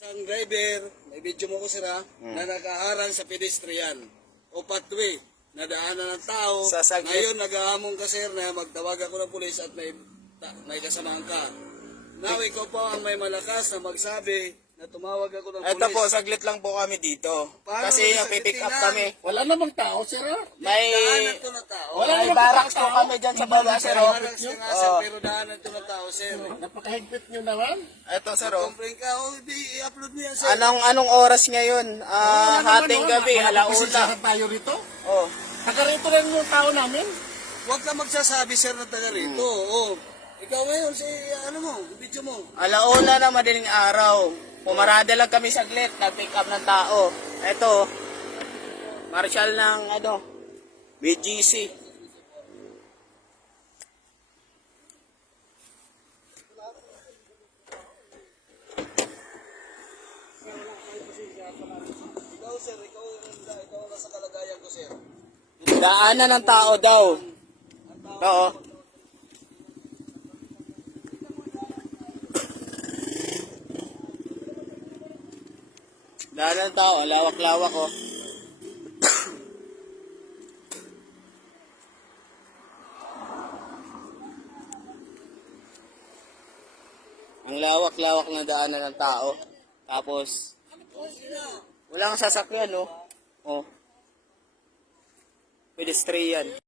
Isang driver, may video mo ko sira, na nakaharang sa pedestrian o pathway na daanan ng tao. Ngayon nag-aamong ka sir na magtawag ako ng pulis at may kasamahan ka. Now ikaw po ang may malakas na magsabi na tumawag ako ng pulis. Ito po, saglit lang po kami dito. Kasi napipick up kami. Wala namang tao, sir. May Daanan to na tao. may barracks po kami dyan sa baba, sir. Harang siya nga sir, pero daanan to na tao sir. Napakahigpit nyo naman. Ito, sir. Complain ka, i-upload mo yan sir. Anong oras ngayon? Hating gabi, alauna. Pasensyahan tayo rito. Oh. Taga rito lang yung tao namin. Huwag ka magsasabi sir na taga rito. Oo. Ikaw ngayon, video mo. Alauna na madaling araw. Pumarada lang kami saglit, nag-pick up ng tao. Ito, marshal ng BGC. Ikaw sir, ikaw nasa kalagayan ko sir. Daanan ng tao daw. Oo. Daanan ng tao, lawak-lawak oh. Ang lawak-lawak na daanan ng tao. Tapos, walang sasakyan, no? Oh. Pedestrian.